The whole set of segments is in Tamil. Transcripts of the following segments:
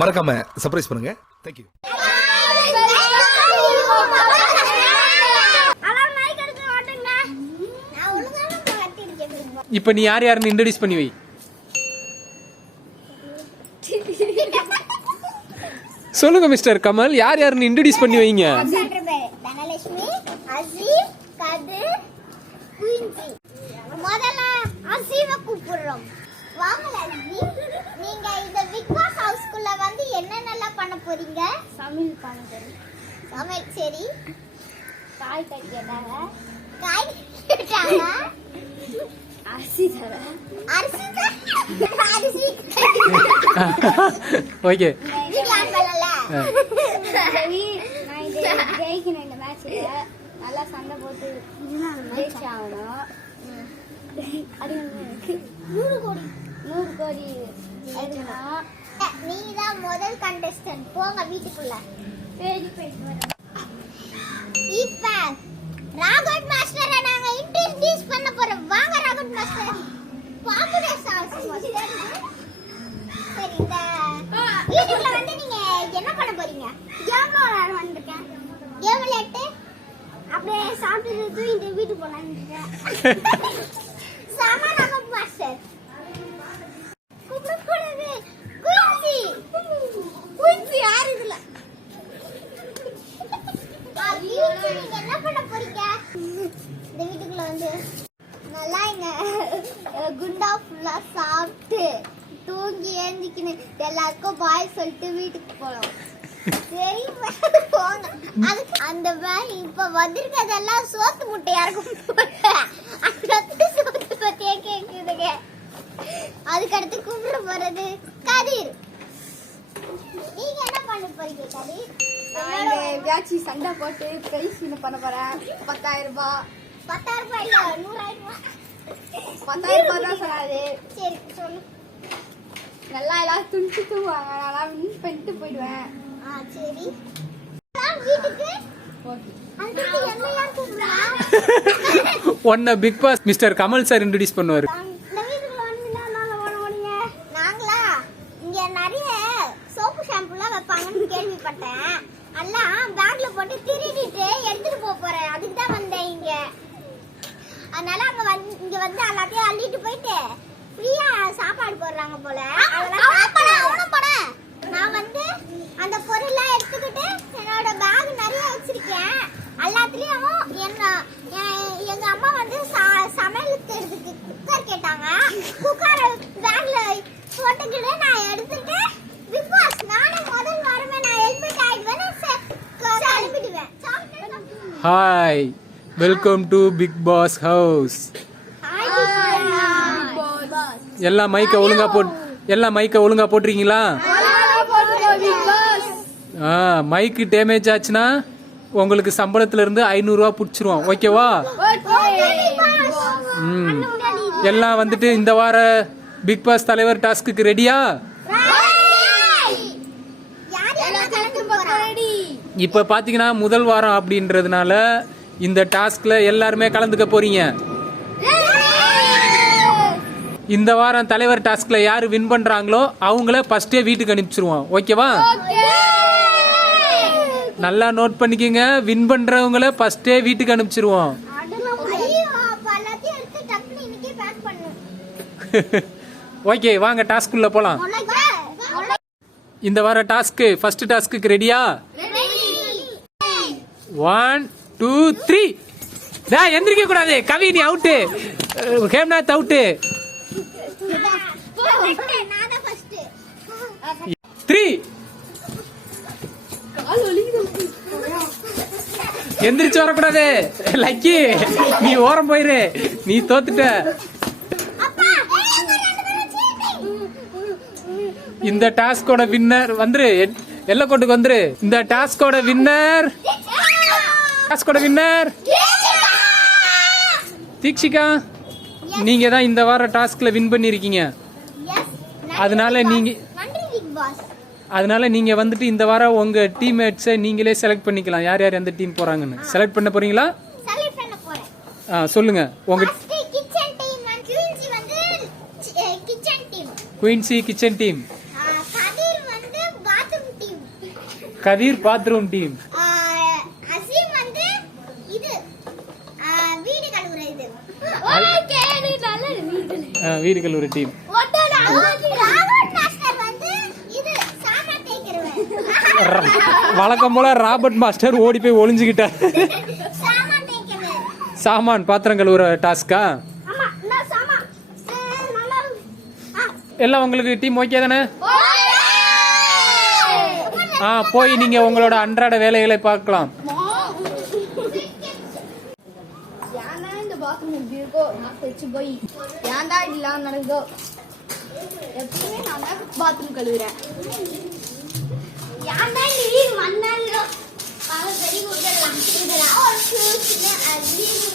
மறக்காம சர்ப்ரைஸ் பண்ணுங்க. தேங்க்யூ. இப்போ நீ யார் யாருன்னு இன்ட்ரோடியூஸ் பண்ணி வை. சொல்லுங்க மிஸ்டர் கமல், யார் யாருன்னு இன்ட்ரோடியூஸ் பண்ணி வைங்க. முதல்ல அசீவ கூப்பிடுறோம். வாங்க நீங்க இந்த பிக் பாஸ் ஹவுஸ்க்குள்ள வந்து என்னென்னலாம் பண்ண போறீங்க? சமையல் பண்ண போறீங்க. சமையல் சரி. காய் கட் கேட்டாங்க. காய் கேட்டாங்க. அரிசி தர. அரிசி தர. அரிசி. ஓகே. வீடியோ பண்ணல. சரி நான் இந்த ஜெயிக்கணும் இந்த மேட்ச்ல. நல்லா சண்டை போட்டு ஜெயிச்சாகணும். அது 100 கோடி ஜெயிக்கணும். நீங்க தான் முதல் கண்டெஸ்டன்ட். போங்க வீட்டுக்குள்ள. இப்ப ராகவ் மாஸ்டரை நாங்க இன்ட்ரோடியூஸ் பண்ண போறோம். வாங்க ராகவ் மாஸ்டர். பாம்புடே சாஸ். சரி இந்த வீட்டுக்குள்ள வந்து நீங்க என்ன பண்ண போறீங்க? கேம் விளையாட வந்திருக்கேன். கேம் விளையாட்டு அப்படியே சாப்பிட்டு தூங்கிட்டு வீட்டுக்கு போனாங்க. சாமா ராகவ் மாஸ்டர். கூப்பிடக்கூடாது. குயின்சி யார் இதுல? நீங்க என்ன பண்ண போறீங்க? இந்த வீட்டுக்குள்ள வந்து நல்லா இங்க குண்டா ஃபுல்லா சாப்பிட்டு தூங்கி ஏந்திக்கணும். எல்லாருக்கும் பாய் சொல்லிட்டு வீட்டுக்கு போலாம். சரி போங்க. அதுக்கு அந்த பாய் இப்ப வந்திருக்கிறதெல்லாம் சோத்து முட்டையா இருக்கும். அந்த சோத்து பத்தியே கேக்குதுங்க. அதுக்கடுத்து கூப்பிட போறது கதிர். நீங்க என்ன பண்ண போறீங்க கதிர்? எப்பயாச்சும் சண்டை போட்டு பிரைஸ் வின் பண்ண போறேன். 10,000 ரூபாய். 10,000 ரூபாய் இல்ல 100,000 ரூபாய். 10,000 ரூபாய் தான் சொன்னாரு. சரி சொல்லு. நல்லா எல்லாரும் துணிச்சு தூங்குவாங்க. நான் வின் பண்ணிட்டு போயிடுவேன். சரி வீட்டுக்கு அதுக்கு என்ன யார் கூப்பிடுறா? ஒன்ன Bigg Boss mister Kamal sir introduce பண்ணுவாரு. இந்த வீட்டுக்குள்ள வந்து நாங்க ஓடுவீங்க. நாங்களா இங்க நிறைய சோப்பு ஷாம்புலாம் வைப்பாங்கன்னு கேள்விப்பட்டேன். எல்லாம் பேக்ல போட்டு திருடிட்டு எடுத்துட்டு போறேன். அதுக்கு தான் வந்தேன் இங்க. அதனால இங்க வந்து எல்லாத்தையும் அள்ளிட்டு போயிட்டு ஃப்ரீயா சாப்பாடு போடுறாங்க போல. நான் வந்து அந்த பொருள்லாம் எடுத்துக்கிட்டு என்னோட பேக் நிறைய வச்சிருக்கேன். எல்லாத்துலயும் எங்க அம்மா வந்து சமையலுக்கு குக்கர் கேட்டாங்க. குக்கர் பேக்ல போட்டுக்கிட்டு நான் எடுத்துட்டு பிக் பாஸ் நானே முதல் வாரமே நான் ஹெல்மெட் ஆயிடுவேன். கிளம்பிடுவேன். Hi, welcome to Bigg Boss house. எல்லாம் மைக்க ஒழுங்கா போட்டுறீங்களா? மைக்கு டேமேஜ் ஆச்சுன்னா உங்களுக்கு சம்பளத்துல இருந்து 500 ரூபா புடிச்சிருவோம். ஓகேவா? எல்லாம் வந்துட்டு இந்த வார பிக் பாஸ் தலைவர் டாஸ்க்கு ரெடியா? இப்ப பாத்தீங்கன்னா முதல் வாரம் அப்படின்றதுனால இந்த டாஸ்க்ல எல்லாருமே கலந்துக்க போறீங்க. இந்த வாரம் தலைவர் டாஸ்க்ல யாரு வின் பண்றாங்களோ அவங்கள ஃபர்ஸ்டே வீட்டுக்கு அனுப்பிச்சிருவோம். ஓகேவா? நல்லா நோட் பண்ணிக்கங்க. வின் பண்றவங்கள ஃபர்ஸ்டே வீட்டுக்கு அனுப்பிச்சிருவோம். ஓகே, வாங்க டாஸ்க் உள்ள போலாம். இந்த வார டாஸ்க் ஃபர்ஸ்ட் டாஸ்க்கு ரெடியா? 1 2 3. டேய் எந்திரிக்க கூடாது. கவி நீ அவுட். ஹேம்நாத் அவுட். 3. எந்திரிச்சு வரக்கூடாது. லக்கி நீ ஓரம் போயிரு. நீ தோத்துட்ட. இந்த டாஸ்கோட வின்னர் வந்துரு. எல்லக்கோட்டுக்கு வந்துரு. இந்த டாஸ்கோட வின்னர் தீக்ஷிகா. நீங்க தான் இந்த வார டாஸ்க்ல வின் பண்ணிருக்கீங்க. அதனால நீங்க வந்துட்டு இந்த வாரம் உங்க டீம்மேட்ஸை நீங்களே செலக்ட் பண்ணிக்கலாம். யார் யார் எந்த டீம் போறாங்கன்னு செலக்ட் பண்ண போறீங்களா? சொல்லுங்க. உங்க குயின்சி கிச்சன் டீம். கதிர் பாத்ரூம் டீம். அசீம் வந்து இது வீடு கழுவுற இது. ஓகே இது நல்ல வீடு கழுவுற டீம். ராபர்ட் மாஸ்டர் வந்து இது சாமான் தேய்க்கிறவன். வழக்கம் போல ராபர்ட் மாஸ்டர் ஓடி போய் ஒளிஞ்சுக்கிட்டார். சாமான் தேய்க்கிறவன். சாமான் பாத்திரம் கழுவுற டாஸ்கா? ஆமா நான் சாமான் நல்லா எல்லாம் உங்களுக்கு டீம் ஓகே தானே? போய் நீங்க உங்களோட அன்றாட வேலைகளை பார்க்கலாம். ஏன்டா இந்த பாத்ரூம் இப்படி இருக்கோ நான் வச்சு போய் ஏன்டா இதெல்லாம் நடக்குதோ எப்பவுமே நான் தான் பாத்ரூம் கழுவுறேன். யாண்டா நீ மண்ணாலோ அது சரி குடுறலாம் குடுறலாம் ஒரு சின்ன லீவ்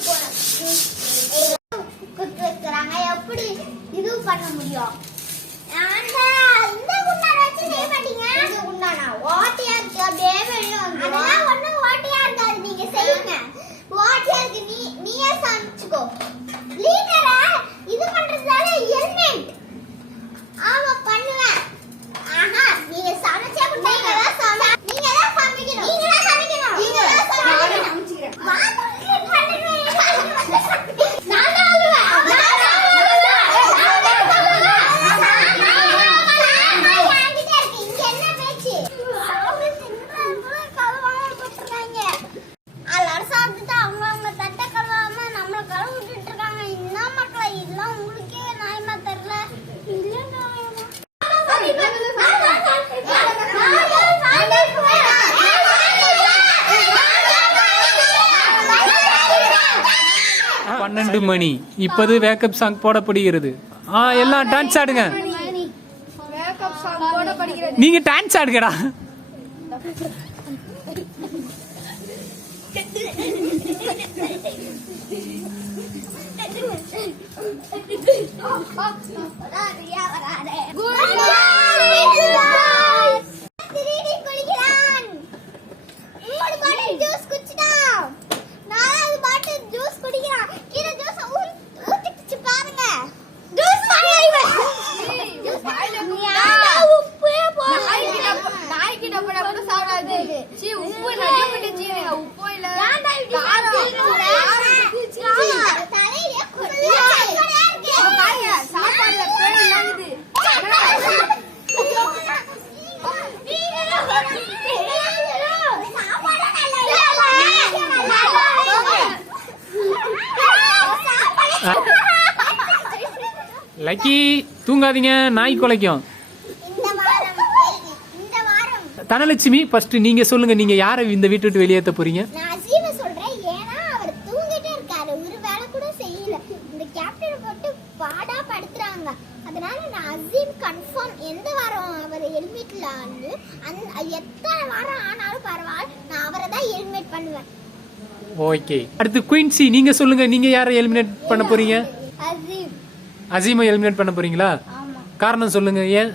குடுக்குறாங்க. எப்படி இது பண்ண முடியும்? யாண்டா இந்த குண்டான வச்சு செய்ய மாட்டீங்க? இந்த குண்டானா ஓட்டையா இருக்கு அப்படியே வெளிய வந்து அதெல்லாம் ஒண்ணும் ஓட்டையா இருக்காது. நீங்க செய்யுங்க. ஓட்டையா இருக்கு நீயே சமைச்சுக்கோ. லீடரா இது பண்றதால ஹெல்மெட் ஆமா பண்ணுவேன். ஆஹா நீங்க சமைச்சா நீங்க தான் சமைக்கணும். நீங்க தான் சமைக்கணும். நீங்க தான் சமைக்கணும். நீங்க தான் சமைக்கணும். சமைச்சிக்கிறேன். நான் தான் அழுவேன். இங்க என்ன பேச்சு? எல்லாரும் சாப்பிட்டுட்டு அவங்க தட்டை கழுவாம நம்மள கழுவு விட்டுட்டு இருக்காங்க. என்ன மக்களை இதெல்லாம் உங்களுக்கே நியாயமா தெரியல. இல்ல நியாயமா பன்னெண்டு மணி. இப்போது வேக்கப் சாங் போடப்படுகிறது. எல்லாம் டான்ஸ் ஆடுங்க. வேக்கப் சாங் போட படிக்கிறது. நீங்க டான்ஸ் ஆடுங்கடா. உப்பு நிறைய போட்டுச்சு. உப்பு இல்ல சாப்பாடுல பேர் இல்லாங்குது. லக்கி தூங்காதீங்க, நாய் குலைக்கும். தனலட்சுமி ஃபர்ஸ்ட் நீங்க சொல்லுங்க, நீங்க யாரை இந்த வீட்டு விட்டு வெளியேற்ற போறீங்க? நான் அசீமை சொல்றேன். ஏன்னா அவர் தூங்கிட்டே இருக்காரு, ஒரு வேலை கூட செய்யல. இந்த கேப்டன் போட்டு பாடா படுத்துறாங்க. அதனால நான் அசீம் கன்ஃபார்ம் எந்த வாரம் அவர் ஹெல்மெட்ல வந்து எத்தனை வாரம் ஆனாலும் பரவாயில்ல, நான் அவரை தான் ஹெல்மெட் பண்ணுவேன். ஓகே, அடுத்து குயின்சி நீங்க சொல்லுங்க, நீங்க யாரை எலிமினேட் பண்ண போறீங்க? அசீம். அசீமை எலிமினேட் பண்ண போறீங்களா? காரணம் சொல்லுங்க ஏன்?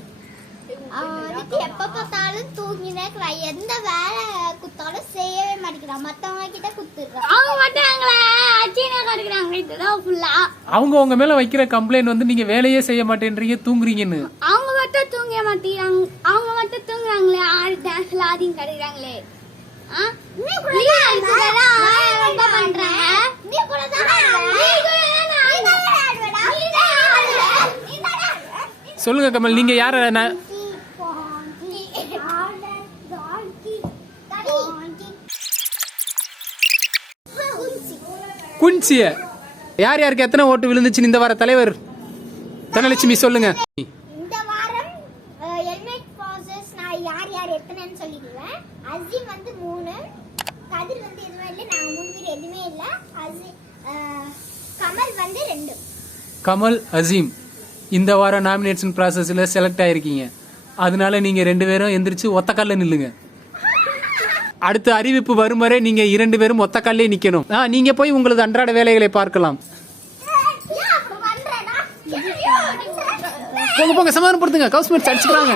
எப்ப பார்த்தாலும் தூங்கினே இருக்கிறா. எந்த வேலை குத்தாலும் செய்யவே மாட்டேங்கிறான். மத்தவங்க கிட்ட குத்துறான். அவங்க மாட்டாங்களே அச்சீனா கறக்குறாங்க. இதுதான் ஃபுல்லா அவங்க உங்க மேல வைக்கிற கம்ப்ளைண்ட் வந்து நீங்க வேலையே செய்ய மாட்டேன்றீங்க, தூங்குறீங்கன்னு. அவங்க மட்டும் தூங்க மாட்டேங்கிறாங்க. அவங்க மட்டும் தூங்குறாங்களே, ஆறு டான்ஸ்ல ஆடிங் கறக்குறாங்களே. நீ கூட ரொம்ப பண்றாங்க. நீ கூட தான் சொல்லுங்க கமல், நீங்க யார? குன்சிய யார் யாருக்கு எத்தனை ஓட்டு விழுந்துச்சு இந்த வார தலைவர்? தனலட்சுமி சொல்லுங்க. இந்த வாரம் ஹெல்மெட் ப்ராசஸ் நான் யார் யார் எத்தனைன்னு சொல்லிடுவேன். அசீம் வந்து 3, கதிர் வந்து எதுவுமே இல்லை, நாங்கள் 3 பேர் எதுவுமே இல்லை. கமல் வந்து 2. கமல், அசீம் இந்த வாரம் நாமினேஷன் ப்ராசஸில் செலக்ட் ஆயிருக்கீங்க. அதனால நீங்க 2 பேரும் எந்திரிச்சு ஒத்த கால்ல நில்லுங்க. அடுத்த அறிவிப்பு வரும் வரை நீங்க 2 பேரும் ஒத்த கால்லே நிக்கணும். நீங்க போய் உங்களது அன்றாட வேலைகளை பார்க்கலாம். போங்க போங்க, சமாதானப்படுத்துங்க. கவுஸ்மேட்ஸ் அடிச்சுக்கிறாங்க.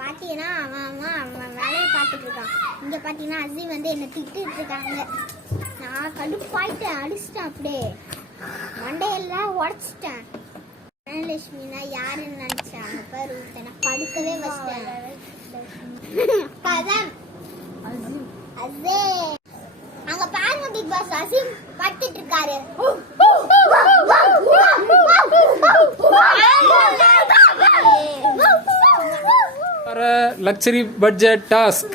பாத்தீங்கன்னா அவன் வேலையை பார்த்துட்டு இருக்கான். இங்க பாத்தீங்கன்னா அசீம் வந்து என்ன திட்டிட்டு இருக்காங்க. நான் கடுப்பாயிட்டு அடிச்சிட்டேன், அப்படியே மண்டையெல்லாம் உடைச்சிட்டேன். லட்சுமினா யாருன்னு நினைச்சேன், அங்க பாரு நான் படுக்கவே வச்சிட்டேன். கதம் அசீம் அங்க பாருங்க பிக் பாஸ், அசீம் படுத்துட்டு இருக்காரு. Luxury budget task.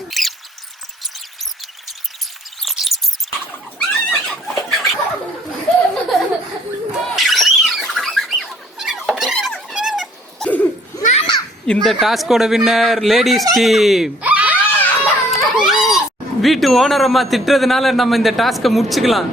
இந்த டாஸ்கோட வின்னர் லேடிஸ் டீம். வீட்டு ஓனர் அம்மா திட்டுறதுனால நம்ம இந்த டாஸ்கை முடிச்சுக்கலாம்.